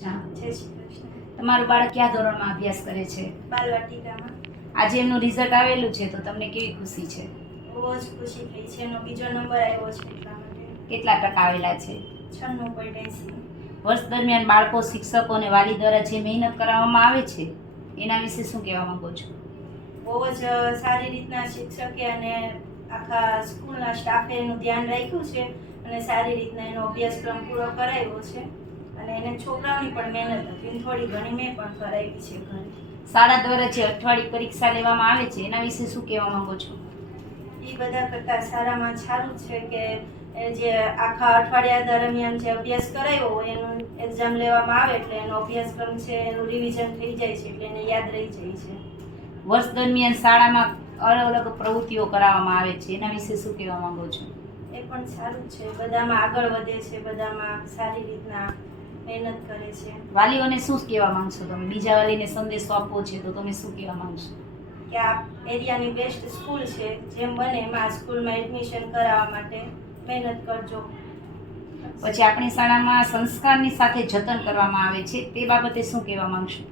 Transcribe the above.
જય જય શ્રી કૃષ્ણ. તમારું બાળક કયા ધોરણમાં અભ્યાસ કરે છે? બાલવાટિકામાં. આજે એમનું રિઝલ્ટ આવેલું છે તો તમને કેવી ખુશી છે? બહુ જ ખુશી થઈ છે. એનો બીજો નંબર આવ્યો છે એટલા માટે. કેટલા ટકા આવેલા છે? 96.80. વર્ષ દરમિયાન બાળકો, શિક્ષકો અને વાલી દ્વારા જે મહેનત કરાવવામાં આવે છે એના વિશે શું કહેવા માંગો છો? બહુ જ સારી રીતના શિક્ષકે અને આખા સ્કૂલના સ્ટાફે એનું ધ્યાન રાખ્યું છે અને સારી રીતના એનો અભ્યાસક્રમ પૂરો કરાવ્યો છે. અને એને છોકરાઓની પણ મહેનત હતી, થોડી ઘણી મેં પણ કરાવી છે ઘરે. શાળા દ્વારા જે અઠવાડિક પરીક્ષા લેવામાં આવે છે એના વિશે શું કહેવા માંગો છો? એ બધા કરતાં સારામાં સારું છે કે જે આખા અઠવાડિયા દરમિયાન જે અભ્યાસ કરાવ્યો હોય એનું એક્ઝામ લેવામાં આવે એટલે એનો અભ્યાસક્રમ છે એનું રિવિઝન થઈ જાય છે એટલે એને યાદ રહી જાય છે. વર્ષ દરમિયાન શાળામાં અલગ અલગ પ્રવૃત્તિઓ કરાવવામાં આવે છે એના વિશે શું કહેવા માંગો છો? એ પણ સારું છે, બધામાં આગળ વધે છે, બધામાં સારી રીતના મહેનત કરે છે. વાલીઓને શું કહેવા માંગશો તમે? બીજા વાલીને સંદેશો આપવો છે તો તમે શું કહેવા માંગશો? કે આ એરિયાની બેસ્ટ સ્કૂલ છે, જેમ બને એમાં આ સ્કૂલમાં એડમિશન કરાવવા માટે મહેનત કરજો. પછી આપણી શાળામાં સંસ્કારની સાથે જતન કરવામાં આવે છે તે બાબતે શું કહેવા માંગશો?